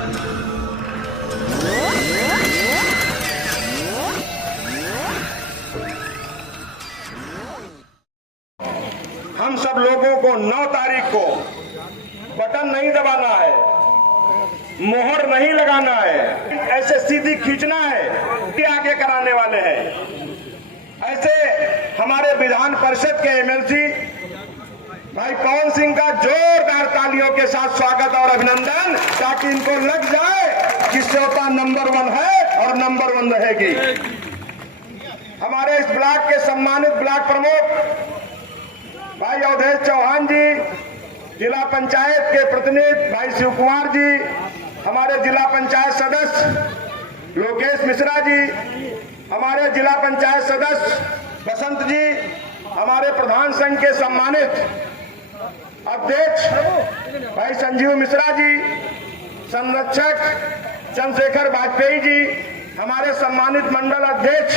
हम सब लोगों को 9 तारीख को बटन नहीं दबाना है, मोहर नहीं लगाना है, ऐसे सीधी खींचना है कि आगे कराने वाले हैं। ऐसे हमारे विधान परिषद के एमएलसी भाई पवन सिंह का जोरदार तालियों के साथ स्वागत और अभिनंदन, ताकि इनको लग जाए कि श्रोता नंबर 1 है और नंबर 1 रहेगी। हमारे इस ब्लॉक के सम्मानित ब्लॉक प्रमुख भाई अवधेश चौहान जी, जिला पंचायत के प्रतिनिधि भाई शिव कुमार जी, हमारे जिला पंचायत सदस्य लोकेश मिश्रा जी, हमारे जिला पंचायत सदस्य बसंत जी, हमारे प्रधान संघ के सम्मानित अध्यक्ष भाई संजीव मिश्रा जी, संरक्षक चंद्रशेखर वाजपेयी जी, हमारे सम्मानित मंडल अध्यक्ष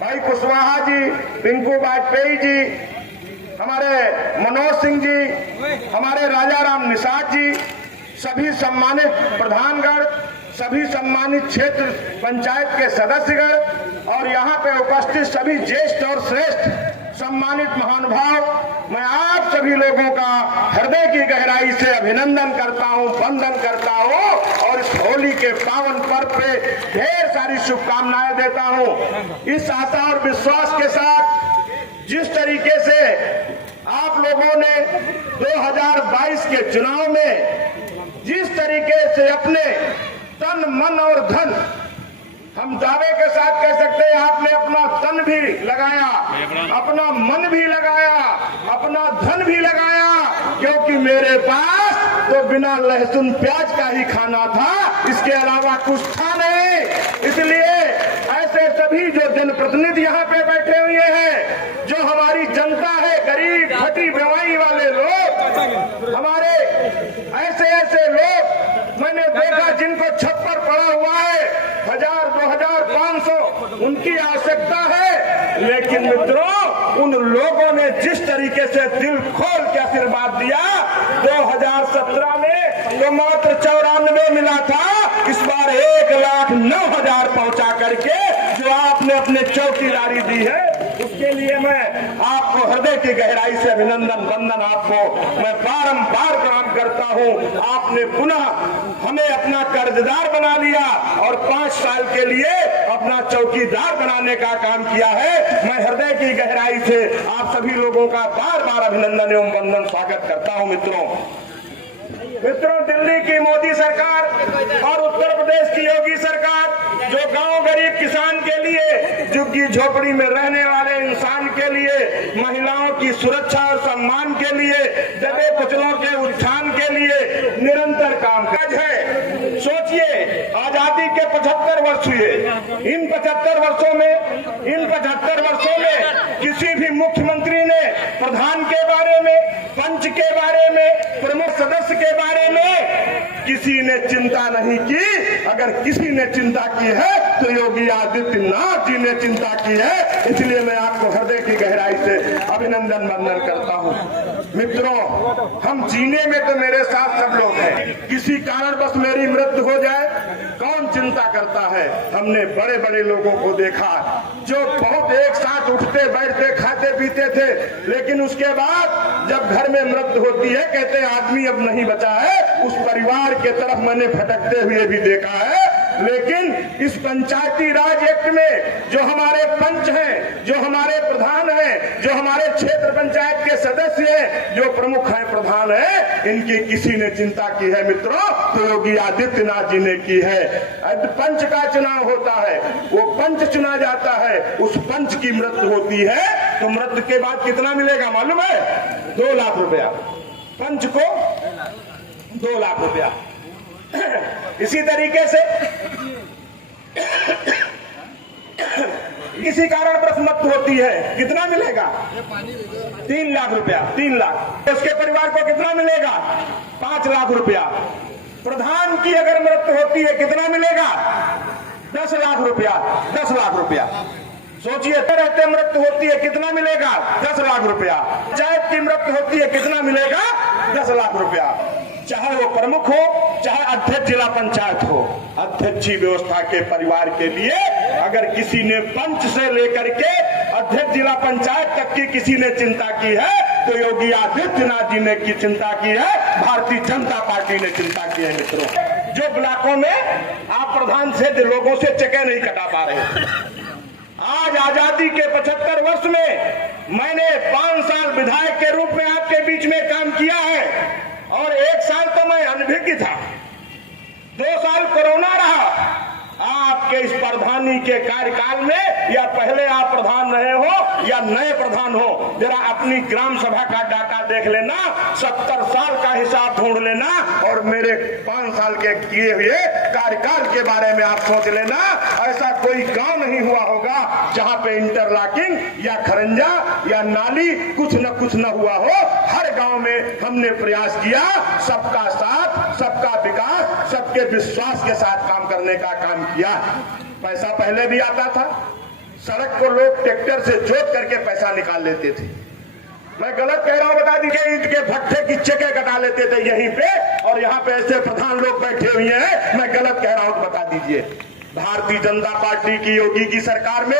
भाई कुशवाहा जी, पिंकू वाजपेयी जी, हमारे मनोज सिंह जी, हमारे राजा राम निषाद जी, सभी सम्मानित प्रधानगण, सभी सम्मानित क्षेत्र पंचायत के सदस्यगण और यहाँ पे उपस्थित सभी ज्येष्ठ और श्रेष्ठ सम्मानित महानुभाव, मैं आप सभी लोगों का हृदय की गहराई से अभिनंदन करता हूँ, वंदन करता हूँ और इस होली के पावन पर्व पे ढेर सारी शुभकामनाएं देता हूँ। इस आशा और विश्वास के साथ जिस तरीके से आप लोगों ने 2022 के चुनाव में जिस तरीके से अपने तन मन और धन, हम दावे के साथ कह सकते हैं आपने अपना तन भी लगाया, अपना मन भी लगाया, अपना धन भी लगाया, क्योंकि मेरे पास तो बिना लहसुन प्याज का ही खाना था, इसके अलावा कुछ था नहीं। इसलिए ऐसे सभी जो जनप्रतिनिधि यहाँ पे बैठे हुए हैं, जो हमारी जनता है, गरीब फटी बेवाई वाले लोग, हमारे ऐसे ऐसे लोग मैंने देखा जिनको छप्पर पड़ा हुआ है, 1000, 2000, 500 उनकी आवश्यकता है, लेकिन मित्रों उन लोगों ने जिस तरीके से दिल खोल के आशीर्वाद दिया, 2017 में तो मात्र 94 मिला था, इस बार 1,09,000 पहुंचा करके जो आपने अपने चौकीदारी दी है, उसके लिए मैं आपको हृदय की गहराई से अभिनंदन वंदन आपको मैं बारंबार प्रणाम करता हूं। आपने पुनः हमें अपना कर्जदार बना लिया और 5 साल के लिए अपना चौकीदार बनाने का काम किया है। मैं हृदय की गहराई से आप सभी लोगों का बार बार अभिनंदन एवं वंदन स्वागत करता हूं। मित्रों, दिल्ली की मोदी सरकार और उत्तर प्रदेश की योगी सरकार जो गांव गरीब किसान के लिए, झुग्गी झोपड़ी में रहने वाले इंसान के लिए, महिलाओं की सुरक्षा और सम्मान के लिए, दबे कुचलों के उत्थान के लिए निरंतर कामकाज है। सोचिए, आजादी के 75 वर्ष हुए, इन 75 वर्षों में किसी भी मुख्यमंत्री ने प्रधान के बारे में, पंच के बारे में, प्रमुख सदस्य के बारे में किसी ने चिंता नहीं की। अगर किसी ने चिंता की है तो योगी आदित्यनाथ जी ने चिंता की है। इसलिए मैं आपको हृदय की गहराई से अभिनंदन वंदन करता हूँ। मित्रों, हम जीने में तो मेरे साथ सब लोग हैं, किसी कारण बस मेरी मृत्यु हो जाए कौन चिंता करता है। हमने बड़े बड़े लोगों को देखा जो बहुत एक साथ उठते बैठते खाते पीते थे, लेकिन उसके बाद जब घर में मृत्यु होती है कहते हैं आदमी अब नहीं बचा है। उस परिवार के तरफ मैंने भटकते हुए भी देखा है। लेकिन इस पंचायती राज एक्ट में जो हमारे पंच हैं, जो हमारे प्रधान हैं, जो हमारे क्षेत्र पंचायत के सदस्य हैं, जो प्रमुख हैं, प्रधान हैं, इनकी किसी ने चिंता की है मित्रों तो योगी आदित्यनाथ जी ने की है। पंच का चुनाव होता है, वो पंच चुना जाता है, उस पंच की मृत्यु होती है तो मृत्यु के बाद कितना मिलेगा मालूम है? 2 लाख रुपया। पंच को 2 लाख रुपया। इसी तरीके से किसी कारण पर मृत्यु होती है, कितना मिलेगा? 3 लाख रुपया। 3 लाख। उसके परिवार को कितना मिलेगा? 5 लाख रुपया। प्रधान की अगर मृत्यु होती है कितना मिलेगा? 10 लाख रुपया। 10 लाख रुपया। सोचिए, रहते मृत्यु होती है कितना मिलेगा? 10 लाख रुपया। पंचायत की मृत्यु होती है कितना मिलेगा? 10 लाख रुपया। चाहे वो प्रमुख हो, चाहे अध्यक्ष जिला पंचायत हो। अध्यक्षीय व्यवस्था के परिवार के लिए अगर किसी ने पंच से लेकर के अध्यक्ष जिला पंचायत तक की किसी ने चिंता की है तो योगी आदित्यनाथ जी ने की चिंता की है, भारतीय जनता पार्टी ने चिंता की है। मित्रों, जो ब्लॉकों में आप प्रधान से लोगों से चेके नहीं कटा पा रहे, आज आजादी के 75 वर्ष में मैंने 5 साल विधायक के रूप में आपके बीच में काम किया है और 1 साल तो मैं अनभिज्ञ था, 2 साल कोरोना रहा। आपके इस प्रधानी के कार्यकाल में या पहले आप प्रधान रहे हो या नए प्रधान हो, जरा अपनी ग्राम सभा का डाटा देख लेना, 70 साल का हिसाब ढूंढ लेना और मेरे 5 साल के किए हुए कार्यकाल के बारे में आप सोच लेना। ऐसा कोई गांव नहीं हुआ होगा जहां पे इंटरलॉकिंग या खरंजा या नाली कुछ न हुआ हो। हर गांव में हमने प्रयास किया, सबका साथ, सबका विकास, सबके विश्वास के साथ काम करने का काम किया। पैसा पहले भी आता था, सड़क को लोग ट्रैक्टर से जोत करके पैसा निकाल लेते थे। मैं गलत कह रहा हूं बता दीजिए, ईंट के भट्ठे की चेके कटा लेते थे यहीं पे, और यहाँ पे ऐसे प्रधान लोग बैठे हुए हैं। मैं गलत कह रहा हूं तो बता दीजिए। भारतीय जनता पार्टी की योगी की सरकार में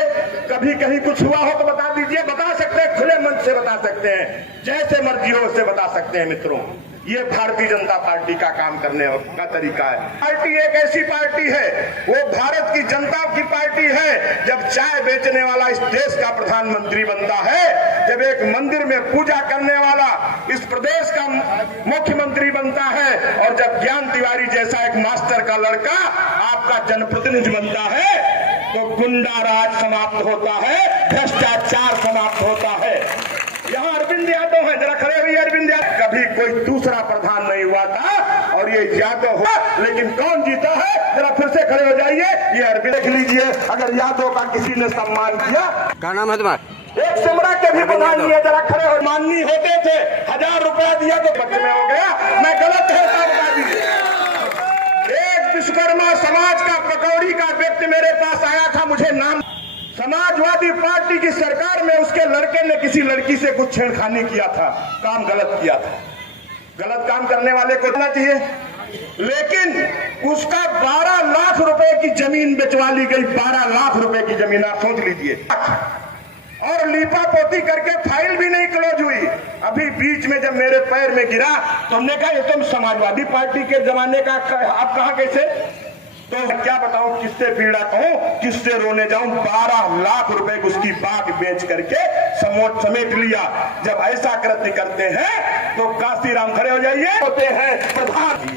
कभी कहीं कुछ हुआ हो तो बता दीजिए। बता सकते हैं, खुले मन से बता सकते हैं, जैसे मर्जी हो उससे बता सकते हैं। मित्रों, ये भारतीय जनता पार्टी का काम करने का तरीका है। पार्टी एक ऐसी पार्टी है, वो भारत की जनता की पार्टी है। जब चाय बेचने वाला इस देश का प्रधानमंत्री बनता है, जब एक मंदिर में पूजा करने वाला इस प्रदेश का मुख्यमंत्री बनता है, और जब ज्ञान तिवारी जैसा एक मास्टर का लड़का आपका जनप्रतिनिधि बनता है, तो गुंडा राज समाप्त होता है, भ्रष्टाचार समाप्त होता है। यहाँ अरविंद यादव है, जरा खड़े हुए अरविंद यादव। कभी कोई दूसरा प्रधान नहीं हुआ था और ये यादव हुआ, लेकिन कौन जीता है? जरा फिर से खड़े हो जाइए, ये अरविंद देख लीजिए। अगर यादव का किसी ने सम्मान किया, क्या नाम है तुम्हारा? एक सिमरा के भी प्रधान नहीं है, जरा खड़े हो। माननीय होते थे, 1000 रुपया दिया तो बच्चे में हो गया। मैं गलत है तो बता दीजिए। एक विश्वकर्मा समाज का पकौड़ी का व्यक्ति मेरे पास आया था, मुझे नाम, समाजवादी पार्टी की सरकार में उसके लड़के ने किसी लड़की से कुछ छेड़खानी किया था, काम गलत किया था। गलत काम करने वाले को देना चाहिए, लेकिन उसका 12 लाख रुपए की जमीन बेचवा ली गई। 12 लाख रुपए की जमीन, आप सोच लीजिए, और लीपा पोती करके फाइल भी नहीं क्लोज हुई। अभी बीच में जब मेरे पैर में गिरा तो हमने कहा ये तो समाजवादी पार्टी के जमाने का, आप कहा कैसे? तो क्या बताऊं, किससे पीड़ा कहूं, किससे रोने जाऊं? 12 लाख रुपए उसकी बाग बेच करके समेट लिया। जब ऐसा कृत्य करते हैं तो काशीराम खड़े हो जाइए, होते हैं प्रधान।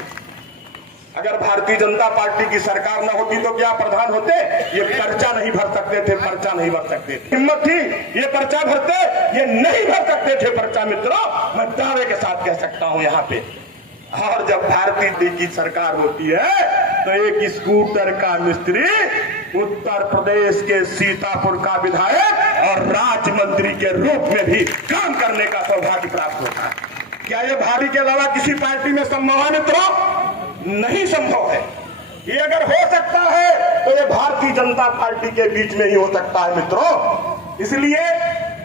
अगर भारतीय जनता पार्टी की सरकार न होती तो क्या प्रधान होते? ये पर्चा नहीं भर सकते थे, पर्चा नहीं भर सकते थे। हिम्मत थी ये पर्चा भरते, ये नहीं भर सकते थे पर्चा। मित्रों, मैं दावे के साथ कह सकता हूं यहाँ पे। और जब भारतीय की सरकार होती है तो एक स्कूटर का मिस्त्री उत्तर प्रदेश के सीतापुर का विधायक और राज्य मंत्री के रूप में भी काम करने का सौभाग्य प्राप्त होता है। क्या ये भारी के अलावा किसी पार्टी में संभव है? मित्रों, नहीं संभव है। ये अगर हो सकता है तो ये भारतीय जनता पार्टी के बीच में ही हो सकता है। मित्रों, इसलिए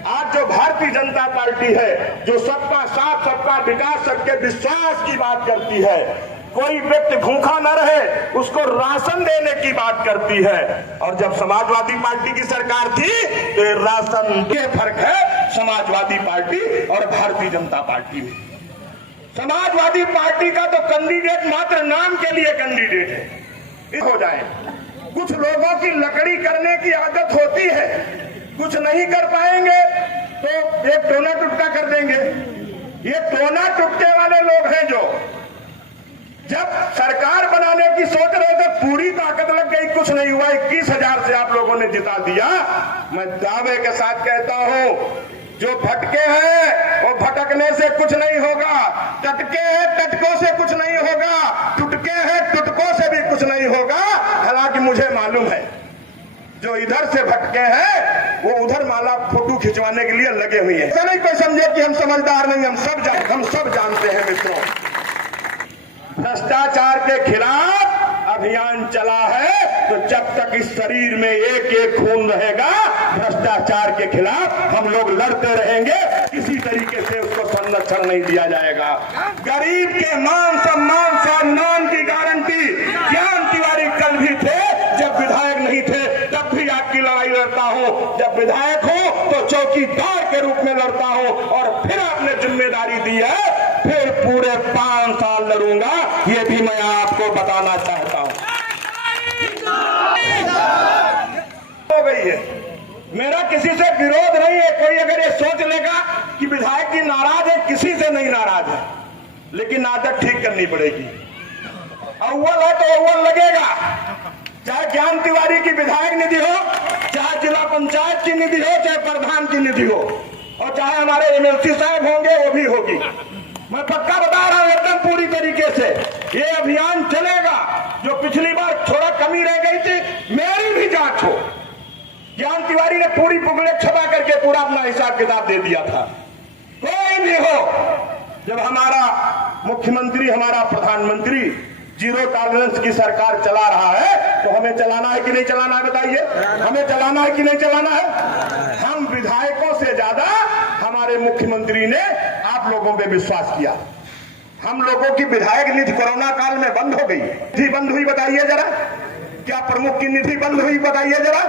आज जो भारतीय जनता पार्टी है, जो सबका साथ, सबका विकास, सबके विश्वास की बात करती है, कोई व्यक्ति भूखा न रहे उसको राशन देने की बात करती है। और जब समाजवादी पार्टी की सरकार थी तो ये राशन के फर्क है समाजवादी पार्टी और भारतीय जनता पार्टी में। समाजवादी पार्टी का तो कैंडिडेट मात्र नाम के लिए कैंडिडेट है, हो जाए। कुछ लोगों की लकड़ी करने की आदत होती है, कुछ नहीं कर पाएंगे तो एक टोना टुटका कर देंगे। ये टोना टुटके वाले लोग हैं जो जब सरकार बनाने की सोच रहे थे, पूरी ताकत लग गई, कुछ नहीं हुआ। 21,000 से आप लोगों ने जिता दिया। मैं दावे के साथ कहता हूं, जो भटके हैं वो भटकने से कुछ नहीं होगा, टटके हैं टटकों से कुछ नहीं होगा, टुटके हैं टुटकों से भी कुछ नहीं होगा। हालांकि मुझे मालूम है जो इधर से भटके हैं वो उधर माला फोटो खिंचवाने के लिए लगे हुए हैं। ऐसा नहीं कोई समझे कि हम समझदार नहीं, हम सब जानते हैं। मित्रों, भ्रष्टाचार के खिलाफ अभियान चला है, तो जब तक इस शरीर में एक एक खून रहेगा, भ्रष्टाचार के खिलाफ हम लोग लड़ते रहेंगे, किसी तरीके से उसको संरक्षण नहीं दिया जाएगा। गरीब के मान सम्मान सम्मान की गारंटी ज्ञान तिवारी कल भी थे, जब विधायक नहीं थे तब भी आपकी लड़ाई लड़ता हूं, जब विधायक हो तो चौकीदार के रूप में लड़ता हूं, और फिर आपने जिम्मेदारी दी है, फिर पूरे 5 साल लड़ूंगा, ये भी मैं आपको बताना चाहता हूं। हो गई है, मेरा किसी से विरोध नहीं है। कोई अगर ये सोच लेगा कि विधायक जी नाराज है, किसी से नहीं नाराज है, लेकिन आदत ठीक करनी पड़ेगी। अव्वल है तो अव्वल लगेगा, चाहे ज्ञान तिवारी की विधायक निधि हो, चाहे जिला पंचायत की निधि हो, चाहे प्रधान की निधि हो, और चाहे हमारे एमएलसी साहब होंगे वो भी होगी। मैं पक्का बता रहा हूं एकदम पूरी तरीके से ये अभियान चलेगा। जो पिछली बार थोड़ा कमी रह गई थी, मेरी भी जांच हो। ज्ञान तिवारी ने पूरी बुकलेट छपा करके पूरा अपना हिसाब किताब दे दिया था। कोई भी हो, जब हमारा मुख्यमंत्री हमारा प्रधानमंत्री जीरो टॉलरेंस की सरकार चला रहा है, तो हमें चलाना है कि नहीं चलाना है? बताइए, हमें चलाना है कि नहीं चलाना है? हम विधायकों से ज्यादा हमारे मुख्यमंत्री ने आप लोगों पे विश्वास किया। हम लोगों की विधायक निधि कोरोना काल में बंद हो गई। निधि बंद हुई, बताइए जरा, क्या प्रमुख की निधि बंद हुई? बताइए जरा।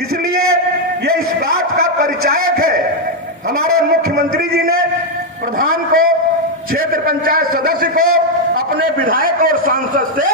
इसलिए ये इस बात का परिचायक है, हमारे मुख्यमंत्री जी ने प्रधान को, क्षेत्र पंचायत सदस्य को अपने विधायक और सांसद से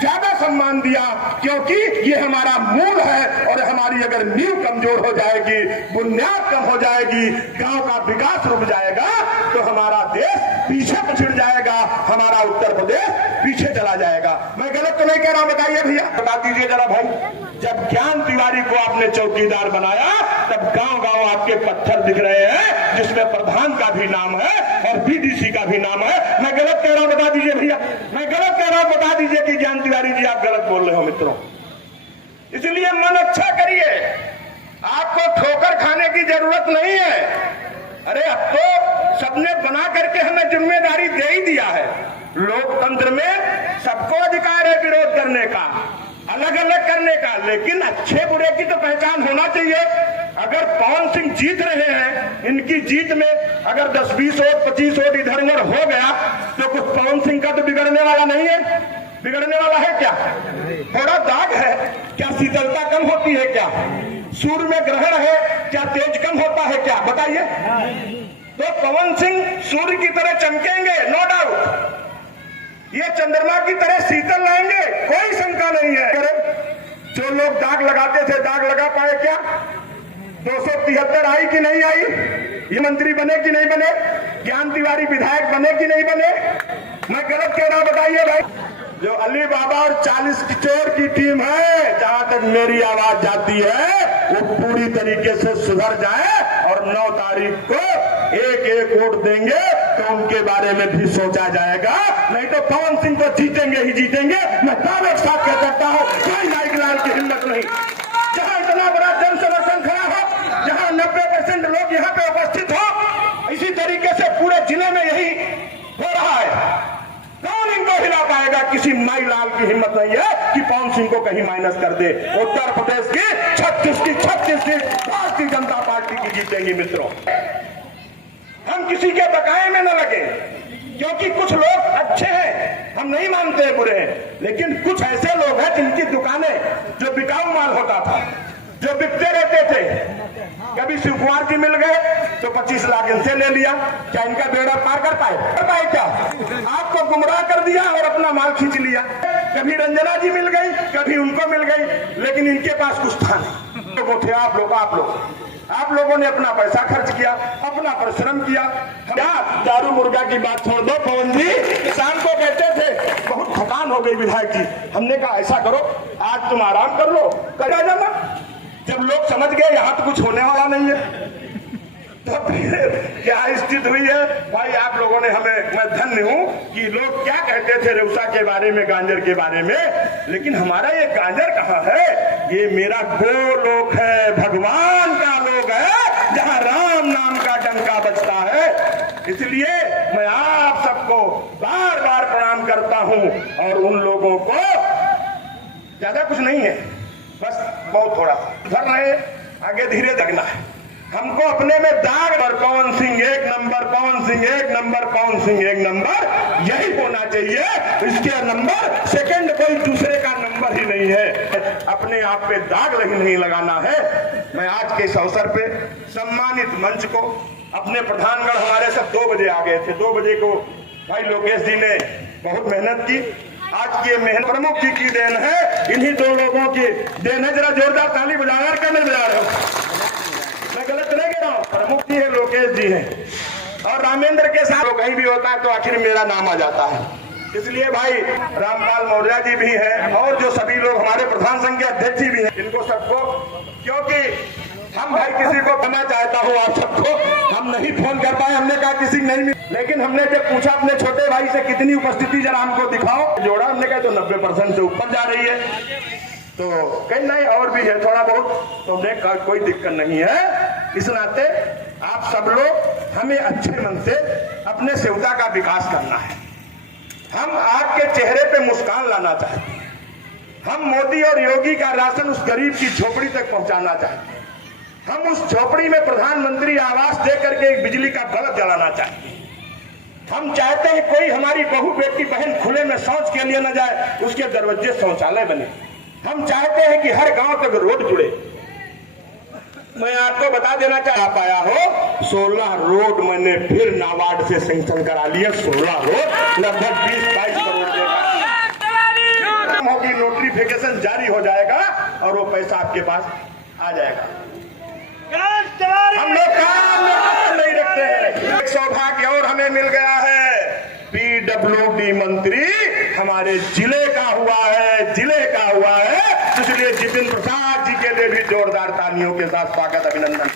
ज्यादा सम्मान दिया, क्योंकि ये हमारा मूल है, और हमारी अगर नींव कमजोर हो जाएगी, बुनियाद कम हो जाएगी, गांव का विकास रुक जाएगा, तो हमारा देश पीछे पिछड़ जाएगा, हमारा उत्तर प्रदेश पीछे चला जाएगा। मैं गलत तो नहीं कह रहा, बताइए भैया, बता दीजिए जरा भाई। जब ज्ञान तिवारी को आपने चौकीदार बनाया, तब गांव गांव आपके पत्थर दिख रहे हैं, जिसमें प्रधान का भी नाम है और बीडीसी का भी नाम है। मैं गलत कह रहा हूं, बता दीजिए भैया, मैं गलत कह रहा हूं, बता दीजिए कि ज्ञान तिवारी जी आप गलत बोल रहे हो मित्रों। इसलिए मन अच्छा करिए, आपको ठोकर खाने की जरूरत नहीं है। अरे अब तो सबने बना करके हमें जिम्मेदारी दे ही दिया है। लोकतंत्र में सबको अधिकार है विरोध करने का, अलग अलग करने का, लेकिन अच्छे बुरे की तो पहचान होना चाहिए। अगर पवन सिंह जीत रहे हैं, इनकी जीत में अगर 10-20 वोट 25 वोट इधर उधर हो गया, तो कुछ पवन सिंह का तो बिगड़ने वाला नहीं है। बिगड़ने वाला है क्या? थोड़ा दाग है क्या? शीतलता कम होती है क्या? सूर्य में ग्रहण है क्या? तेज कम होता है क्या? बताइए। तो पवन सिंह सूर्य की तरह चमकेंगे, नो डाउट। ये चंद्रमा की तरह शीतल लाएंगे, कोई शंका नहीं है। जो लोग दाग लगाते थे, दाग लगा पाए क्या? 273 आई कि नहीं आई? ये मंत्री बने कि नहीं बने? ज्ञान तिवारी विधायक बने कि नहीं बने? मैं गलत कह रहा हूं, बताइए भाई। जो अली बाबा और 40 चोर की टीम है, जहां तक मेरी आवाज जाती है, वो पूरी तरीके से सुधर जाए, और 9 तारीख को एक वोट देंगे तो उनके बारे में भी सोचा जाएगा। नहीं तो पवन सिंह को जीतेंगे ही जीतेंगे। मैं दावे के साथ कह सकता हूं, कोई नाइक लाल की हिम्मत नहीं। जहां इतना बड़ा जन समर्थन खड़ा हो, जहां 90% लोग यहाँ पे उपस्थित हो, इसी तरीके से पूरे जिले में यही हो रहा है। कौन इनको हिला पाएगा? किसी नाई लाल की हिम्मत नहीं है कि पवन सिंह को कहीं माइनस कर दे। उत्तर प्रदेश की 36 सीट भारतीय जनता पार्टी की जीतेंगी मित्रों। हम किसी के बकाये में न लगे, क्योंकि कुछ लोग अच्छे हैं, हम नहीं मानते बुरे हैं, लेकिन कुछ ऐसे लोग हैं जिनकी दुकानें जो बिकाऊ माल होता था, जो बिकते रहते थे, कभी शिव कुमार जी मिल गए तो 25 लाख इनसे ले लिया। क्या इनका बेड़ा पार कर पाए क्या? आपको गुमराह कर दिया और अपना माल खींच लिया। कभी रंजना जी मिल गई, कभी उनको मिल गई, लेकिन इनके पास कुछ था नहीं। लोगों थे आप लोगों ने अपना पैसा खर्च किया, अपना परिश्रम किया। क्या दारू मुर्गा की बात छोड़ दो। पवन जी शाम को कहते थे बहुत थकान हो गई विधायक जी, हमने कहा ऐसा करो आज तुम आराम कर लो, कर जाना। जब लोग समझ गए यहाँ तो कुछ होने वाला नहीं है, तो फिर क्या स्थिति हुई है भाई। आप लोगों ने हमें, मैं धन्य हूं कि लोग क्या कहते थे रेउसा के बारे में, गांजर के बारे में, लेकिन हमारा ये गांजर कहाँ है? ये मेरा गोलोक है, भगवान का लोक है, जहां राम नाम का डंका बजता है। इसलिए मैं आप सबको बार बार प्रणाम करता हूं, और उन लोगों को ज्यादा कुछ नहीं है, बस बहुत थोड़ा उधर रहे, आगे धीरे दगना है। हमको अपने में दाग और पवन सिंह एक नंबर, पवन सिंह एक नंबर, पवन सिंह एक नंबर, यही होना चाहिए। इसके नंबर सेकंड कोई दूसरे का नंबर ही नहीं है। अपने आप पे दाग नहीं लगाना है। मैं आज के इस अवसर पे सम्मानित मंच को, अपने प्रधानगण हमारे सब 2 बजे आ गए थे। 2 बजे को भाई लोकेश जी ने बहुत मेहनत की। आज की मेहनत प्रमुख जी की देन है, इन्हीं 2 लोगों की देन है। जरा जोरदार ताली बजाओ यार, क्या नहीं बजा रहे हो? मैं गलत नहीं कह रहा हूँ, प्रमुख जी है, लोकेश जी है। और रामेंद्र के साथ कहीं भी होता है तो आखिर मेरा नाम आ जाता है। इसलिए भाई रामपाल मौर्य जी भी हैं और जो सभी लोग हमारे प्रधान संघ के अध्यक्ष जी भी हैं, इनको सबको, क्योंकि हम भाई किसी को कहना चाहता हूँ आप सबको, हम नहीं फोन कर पाए, हमने कहा किसी नहीं मिल, लेकिन हमने जब पूछा अपने छोटे भाई से कितनी उपस्थिति जरा हमको दिखाओ, जोड़ा हमने कहा तो 90% से ऊपर जा रही है। तो कहीं नहीं और भी है थोड़ा बहुत, तो हमने कहा कोई दिक्कत नहीं है। इस नाते आप सब लोग हमें अच्छे मन से अपने सेवता का विकास करना है। हम आपके चेहरे पे मुस्कान लाना चाहते हैं। हम मोदी और योगी का राशन उस गरीब की झोपड़ी तक पहुंचाना चाहते हैं। हम उस झोपड़ी में प्रधानमंत्री आवास दे करके एक बिजली का बल्ब जलाना चाहते हैं। हम चाहते हैं कोई हमारी बहू बेटी बहन खुले में शौच के लिए न जाए, उसके दरवाजे शौचालय बने। हम चाहते हैं कि हर गांव तक रोड जुड़े। मैं आपको बता देना चाह पाया हो 16 रोड मैंने फिर नाबार्ड से सैंक्शन करा लिए। 16 रोड लगभग 20-22 करोड़ होगी, नोटिफिकेशन जारी हो जाएगा और वो पैसा आपके पास आ जाएगा। हम लोग काम नहीं रखते हैं। एक सौभाग्य और हमें मिल गया है, PWD मंत्री हमारे जिले का हुआ है, जिले का हुआ है। इसलिए जितिन प्रसाद जी के लिए भी जोरदार तालियों के साथ स्वागत, अभिनंदन।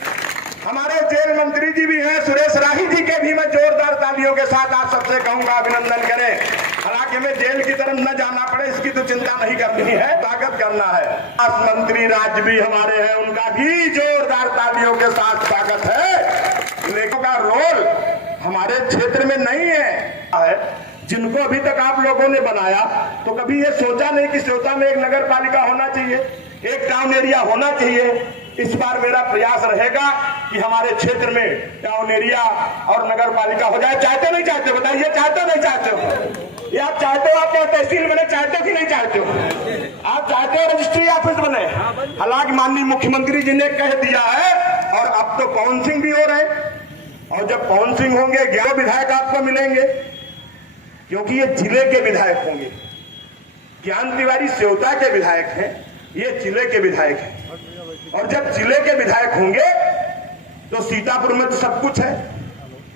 हमारे जेल मंत्री जी भी हैं, सुरेश राही जी के भी मैं जोरदार तालियों के साथ आप सबसे कहूंगा अभिनंदन करें। हालांकि हमें जेल की तरफ न जाना पड़े इसकी तो चिंता नहीं करनी है, स्वागत करना है। मंत्री राज भी हमारे हैं, उनका भी जोरदार तालियों के साथ स्वागत है। लेखों का रोल हमारे क्षेत्र में नहीं है, जिनको अभी तक आप लोगों ने बनाया तो कभी ये सोचा नहीं कि सेवता में एक नगर पालिका होना चाहिए, एक टाउन एरिया होना चाहिए। इस बार मेरा प्रयास रहेगा कि हमारे क्षेत्र में टाउन एरिया और नगर पालिका हो जाए। चाहते नहीं चाहते, बताइए, चाहते नहीं चाहते हो? या आप चाहते हो आपके तहसील बने, चाहते हो कि नहीं चाहते हो? आप चाहते हो रजिस्ट्री ऑफिस बने? हालांकि माननीय मुख्यमंत्री जी ने कह दिया है और अब तो पवन सिंह भी हो रहे, और जब पवन सिंह होंगे 11 विधायक आपको मिलेंगे, क्योंकि ये जिले के विधायक होंगे। ज्ञान तिवारी सेवता के विधायक हैं, ये जिले के विधायक हैं। और जब जिले के विधायक होंगे तो सीतापुर में तो सब कुछ है,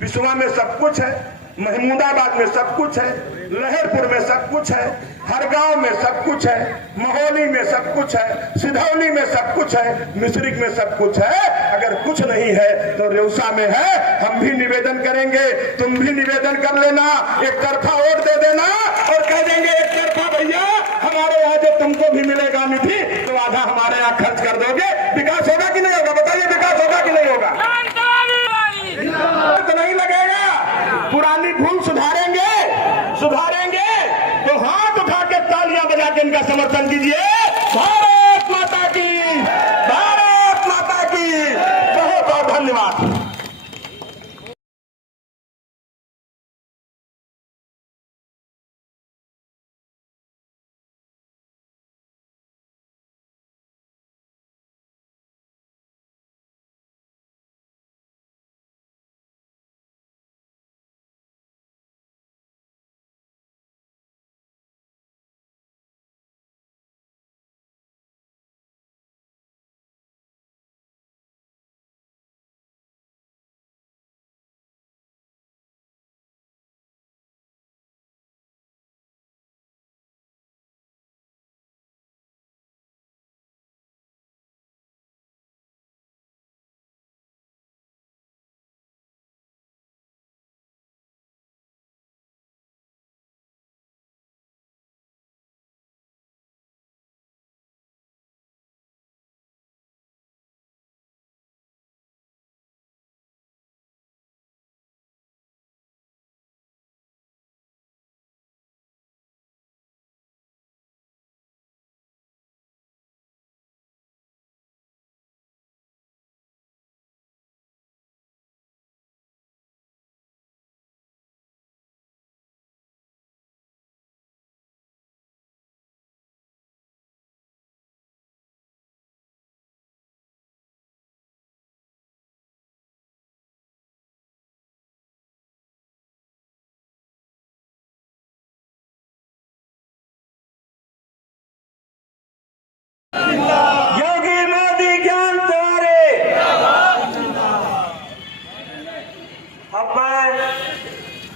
बिसवा में सब कुछ है, महमूदाबाद में सब कुछ है, लहरपुर में सब कुछ है, हर गांव में सब कुछ है, महोली में सब कुछ है, सिधौली में सब कुछ है, मिश्रिक में सब कुछ है। अगर कुछ नहीं है तो रेउसा में है। हम भी निवेदन करेंगे, तुम भी निवेदन कर लेना, एक तरफा वोट दे देना और कह देंगे एक तरफा भैया हमारे यहाँ जो तुमको भी मिलेगा निधि तो आधा हमारे यहाँ खर्च कर दोगे। विकास होगा कि नहीं होगा? बताइए, विकास होगा कि नहीं होगा? तो नहीं लगेगा। पुरानी भूल सुधारेंगे तो हाथ उठा के तालियां बजा के इनका समर्थन कीजिए। भारत माता की, भारत माता की। बहुत बहुत धन्यवाद।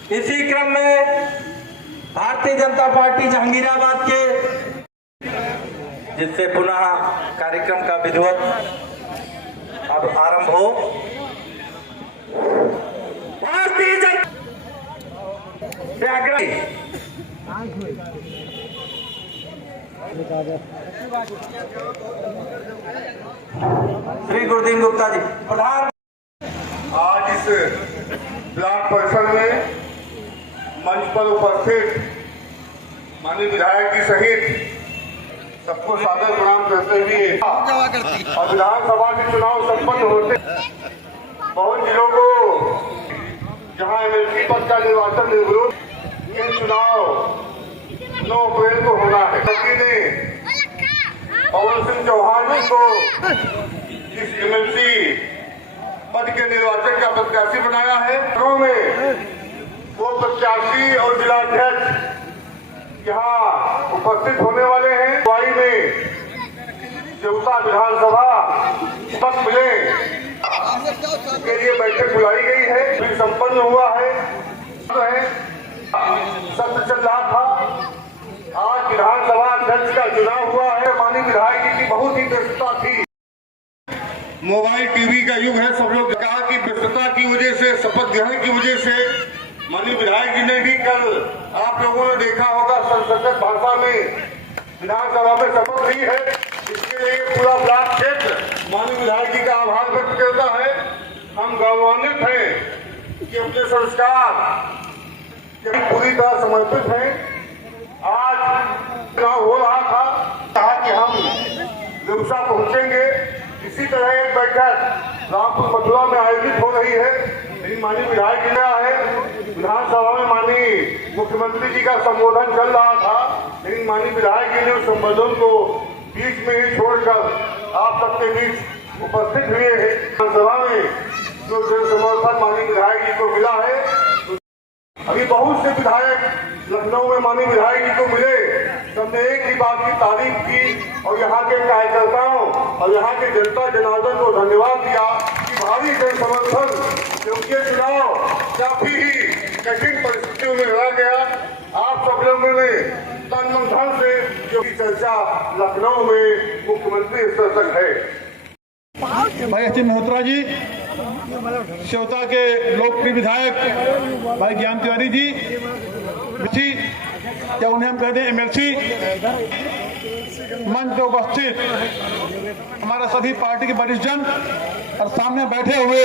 इसी क्रम में भारतीय जनता पार्टी जहांगीराबाद के जिससे पुनः कार्यक्रम का विधिवत अब आरंभ हो। भारतीय जनता श्री गुरुदीन गुप्ता जी प्रधान। आज इस ब्लॉक परिसर में मंच पर उपस्थित माननीय विधायक जी सहित सबको सादर प्रणाम करते हुए और विधानसभा के चुनाव संपन्न होते बहुत जिलों को जहां एमएलसी पद का निर्वाचन निर्विरोध ये चुनाव 9 अप्रैल को होना है। ने पवन सिंह चौहान जी को इस एमएलसी पद के निर्वाचन का प्रत्याशी बनाया है। में वो प्रत्याशी और जिलाध्यक्ष यहाँ उपस्थित होने वाले हैं। अगुवाई में देवता विधानसभा पद मिले के लिए बैठक बुलाई गई है, भी संपन्न हुआ है। सत्र चल रहा था, आज विधानसभा अध्यक्ष का चुनाव हुआ है। माननीय विधायक जी की बहुत ही व्यस्तता थी, मोबाइल टीवी का युग है। सब लोग कहा कि व्यस्तता की वजह से, शपथ ग्रहण की वजह से माननीय विधायक जी ने भी कल आप लोगों ने देखा होगा संसद भाषा में विधानसभा में शपथ ली है। इसके लिए पूरा ब्लॉक क्षेत्र माननीय विधायक जी का आभार व्यक्त करता है। हम गौरवान्वित हैं कि उनके संस्कार पूरी तरह समर्पित हैं। आज चुनाव हो रहा था, कहा कि हम देवसा पहुंचेंगे। इसी तरह एक बैठक रामपुर मथुरा में आयोजित हो रही है। लेकिन माननीय विधायक जी है विधानसभा में माननीय मुख्यमंत्री जी का संबोधन चल रहा था, लेकिन माननीय विधायक जी ने उस संबोधन को बीच में ही छोड़कर आप सबके बीच उपस्थित हुए हैं। विधानसभा में जो जन समर्थन माननीय विधायक जी को मिला है, अभी बहुत से विधायक लखनऊ में माननीय विधायक जी को मिले, सबने एक ही बात की तारीफ की और यहाँ के कार्यकर्ताओं और यहाँ के जनता जनार्दन को धन्यवाद दिया कि भारी जन समर्थन, क्योंकि ये चुनाव काफी ही कठिन परिस्थितियों में लड़ा गया। आप सब लोगों ने तन मन धन से जो की चर्चा लखनऊ में मुख्यमंत्री स्तर तक है। भाई अति मल्होत्रा जी, सेवता के लोकप्रिय विधायक भाई ज्ञान तिवारी जी, या उन्हें हम कहते हैं एमएलसी, मंच पर उपस्थित हमारा सभी पार्टी के वरिष्ठ जन और सामने बैठे हुए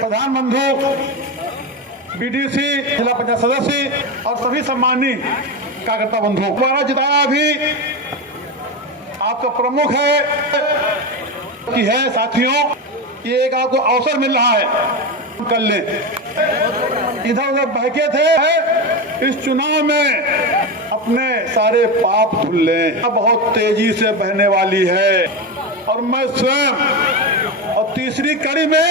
प्रधान बंधु, बीडीसी, जिला पंचायत सदस्य और सभी सम्मानीय कार्यकर्ता बंधु, द्वारा जिताया भी आपका प्रमुख है कि है साथियों, ये एक आपको अवसर मिल रहा है कर ले। इधर उधर बहके थे, इस चुनाव में अपने सारे पाप धुल लें। बहुत तेजी से बहने वाली है और मैं स्वयं और तीसरी कड़ी में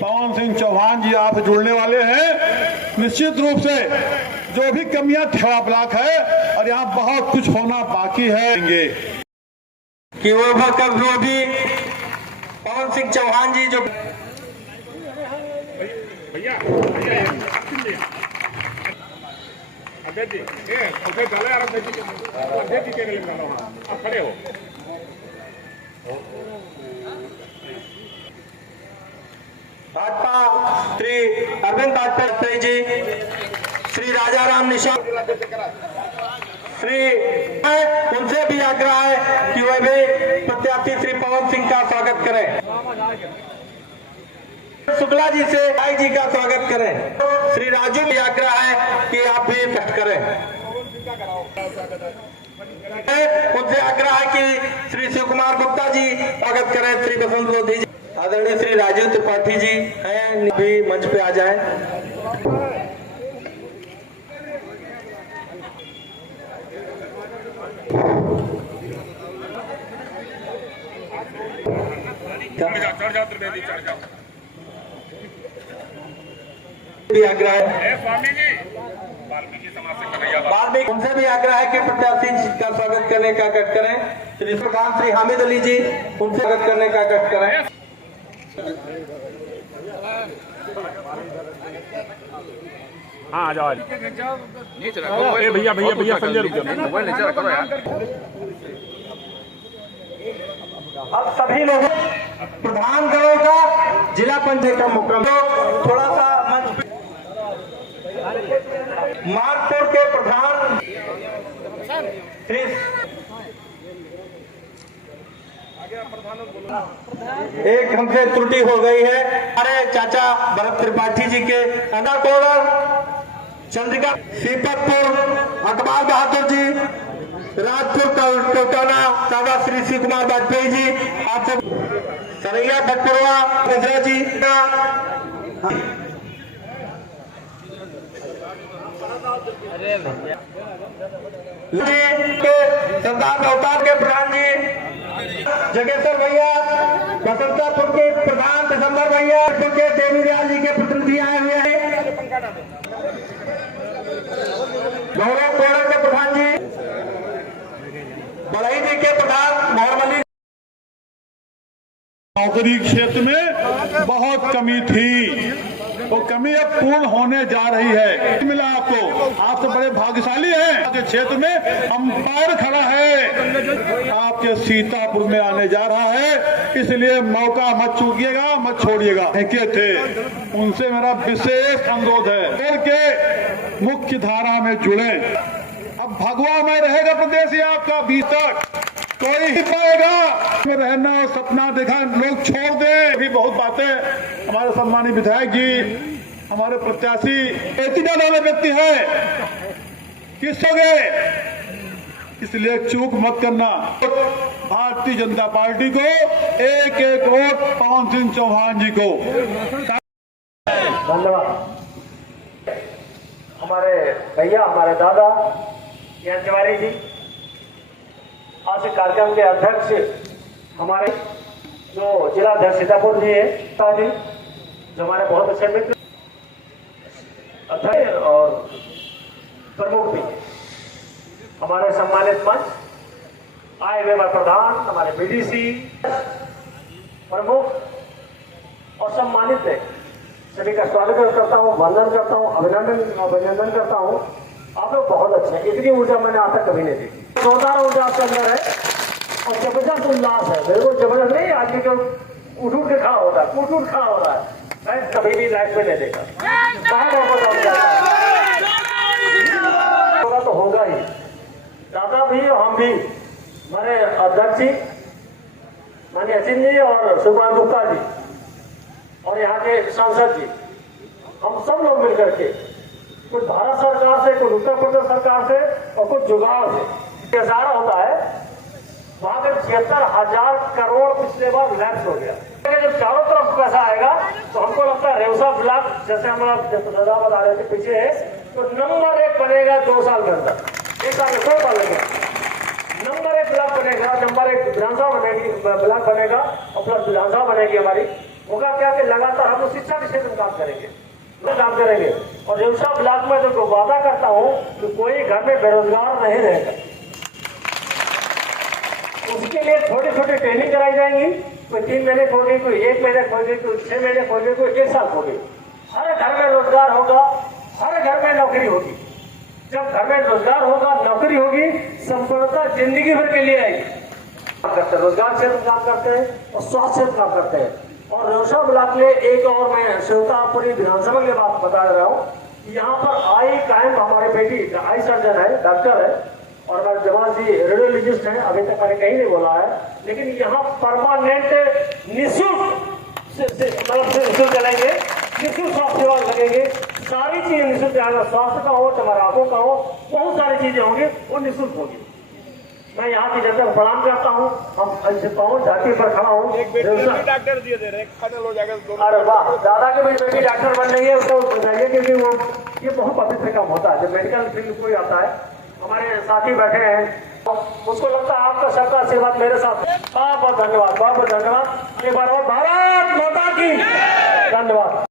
पवन सिंह चौहान जी आप जुड़ने वाले हैं। निश्चित रूप से जो भी कमियां थोड़ा ब्लॉक है और यहाँ बहुत कुछ होना बाकी है कि वो भी पवन सिंह चौहान जी जो खड़े हो। भाजपा श्री अरविंद वाजपेयी जी, श्री राजा राम निशान, श्री उनसे भी आग्रह है कि वह भी प्रत्याशी श्री पवन सिंह का स्वागत करें। शुक्ला जी से भाई जी का स्वागत करें। श्री राजू भी आग्रह है कि आप भी कष्ट करें। उनसे आग्रह है कि श्री शिव कुमार गुप्ता जी स्वागत करें। श्री बसंत लोधी जी, आदरणीय श्री राजीव त्रिपाठी जी हैं, भी मंच पे आ जाएं। भी आग्रह है वाल्मीकि, उनसे भी आग्रह है कि प्रत्याशी का स्वागत करने का कट करें। श्री प्रधान श्री हामिद अली जी, उनसे स्वागत करने का कट करें। हाँ आ जाओ ए भैया भैया भैया संजय रुक जाओ। अब सभी लोगों प्रधान दलों का जिला पंचायत का मुख्य थोड़ा सा मंच मार्गपुर के प्रधान श्री एक हमसे त्रुटि हो गई है। हमारे चाचा भरत त्रिपाठी जी के अनाकोड़र चंद्रिका सीपतपुर अकबर बहादुर जी राजपुर कोटाना दादा श्री शिव कुमार वाजपेयी जी आप सब सरैया भटपुरवा गजरा जी सरदार अवतार के प्रधान जी जगेश्वर भैया बसंतापुर के प्रधान दिसंबर भैया के देवी दयाल जी के प्रतिनिधि आए हुए हैं। गौरव कोड़ा के प्रधान जी बड़ई जी के प्रधान मोहम्मद नौकरी क्षेत्र में बहुत कमी थी, वो कमी अब पूर्ण होने जा रही है। मिला आपको, आप तो बड़े भाग्यशाली हैं। आपके क्षेत्र में अंपायर खड़ा है, आपके सीतापुर में आने जा रहा है, इसलिए मौका मत चूकिएगा, मत छोड़िएगा। के थे उनसे मेरा विशेष अनुरोध है के मुख्य धारा में जुड़े। अब भगवा में रहेगा प्रदेश ही आपका 20 तक कोई नहीं पाएगा में रहना और सपना देखा लोग छोड़ दे। भी बहुत बातें हमारे सम्मानित विधायक जी हमारे प्रत्याशी एतिदान वाले व्यक्ति है किस हो गए, इसलिए चूक मत करना। भारतीय जनता पार्टी को एक एक वोट पवन सिंह चौहान जी को। धन्यवाद। हमारे भैया हमारे दादा ज्ञान तिवारी जी आज के कार्यक्रम के अध्यक्ष हमारे जो जिला अध्यक्ष सीतापुर जी है जी जो हमारे बहुत अच्छे मित्र अध्यक्ष और प्रमुख भी हमारे सम्मानित मंच आए हुए हमारे प्रधान हमारे बीडीसी प्रमुख और सम्मानित है सभी का स्वागत करता हूँ, वंदन करता हूँ, अभिनंदन करता हूँ। आप लोग बहुत अच्छे हैं, इतनी ऊर्जा मैंने आज तक कभी नहीं देखी। जोरदार ऊर्जा आपके अंदर है और जबरदस्त उल्लास है। बिल्कुल जबरदस्त नहीं, आदमी को उठ के खड़ा होता है, उठ खड़ा हो रहा है, मैं कभी भी लाइफ में नहीं देखा। होगा तो होगा ही। दादा भी और हम भी हमारे अध्यक्ष जी माननीय अचिन जी और सुकुमार गुप्ता जी और यहाँ के सांसद जी हम सब लोग मिलकर के कुछ भारत सरकार से कुछ उत्तर प्रदेश सरकार से और कुछ जुगाड़ से इशारा होता है वहां पे 76,000 करोड़ पिछले बार लैप्स हो गया। जब चारों तरफ पैसा आएगा तो हमको लगता है रेवसा ब्लॉक जैसे हम दादा बता रहे थे पीछे है तो नंबर 1 बनेगा 2 साल के अंदर, 1 साल में 2 साल लगेगा। नंबर 1 ब्लॉक बनेगा, नंबर 1 विधानसभा बनेगी, ब्लॉक बनेगा और प्लस विधानसभा बनेगी हमारी। होगा क्या कि लगातार हम लोग शिक्षा के क्षेत्र में काम करेंगे और रेवसा ब्लॉक में जो वादा करता हूँ कि कोई घर में बेरोजगार नहीं रहेगा। उसके लिए छोटी छोटी ट्रेनिंग कराई जाएंगी, कोई 3 महीने खोगी, कोई 1 महीने खोगी, कोई 6 महीने खोगी, कोई 1 साल खोगी। हर घर में रोजगार होगा, हर घर में नौकरी होगी। जब घर में रोजगार होगा, नौकरी होगी, संपूर्णता जिंदगी भर के लिए आएगी। रोजगार क्षेत्र काम करते हैं और स्वास्थ्य क्षेत्र काम करते हैं। और रेवसा ब्लॉक में एक और मैं शिवतापुरी विधानसभा की बात बता रहा हूँ। यहाँ पर आई कायम हमारे बेटी आई सर्जन है, डॉक्टर है और हमारे जवान जी रेडियोलॉजिस्ट हैं, अभी तक मैंने कहीं नहीं बोला है, लेकिन यहाँ परमानेंट निःशुल्क मतलब चलेंगे, निःशुल्क स्वास्थ्य सेवा लगेंगे, सारी चीजें निःशुल्क आएगा। स्वास्थ्य का हो, तुम्हारा आंखों का हो, बहुत सारी चीजें होंगी वो निःशुल्क होगी। मैं यहाँ की जनता को प्रणाम करता हूँ। हम पावन झांकी पर खड़ा हूँ। डॉक्टर दिए दे रहे फाइनल हो जाएगा। अरे वाह, दादा के भी बेटी डॉक्टर बन रही है, उसको बताइए क्योंकि वो ये बहुत पवित्र काम होता है। जब मेडिकल फील्ड कोई आता है, हमारे साथी बैठे हैं, उसको लगता है आपका सबका आशीर्वाद मेरे साथ। बहुत बहुत धन्यवाद, बहुत बहुत धन्यवाद। एक बार और भारत माता की धन्यवाद।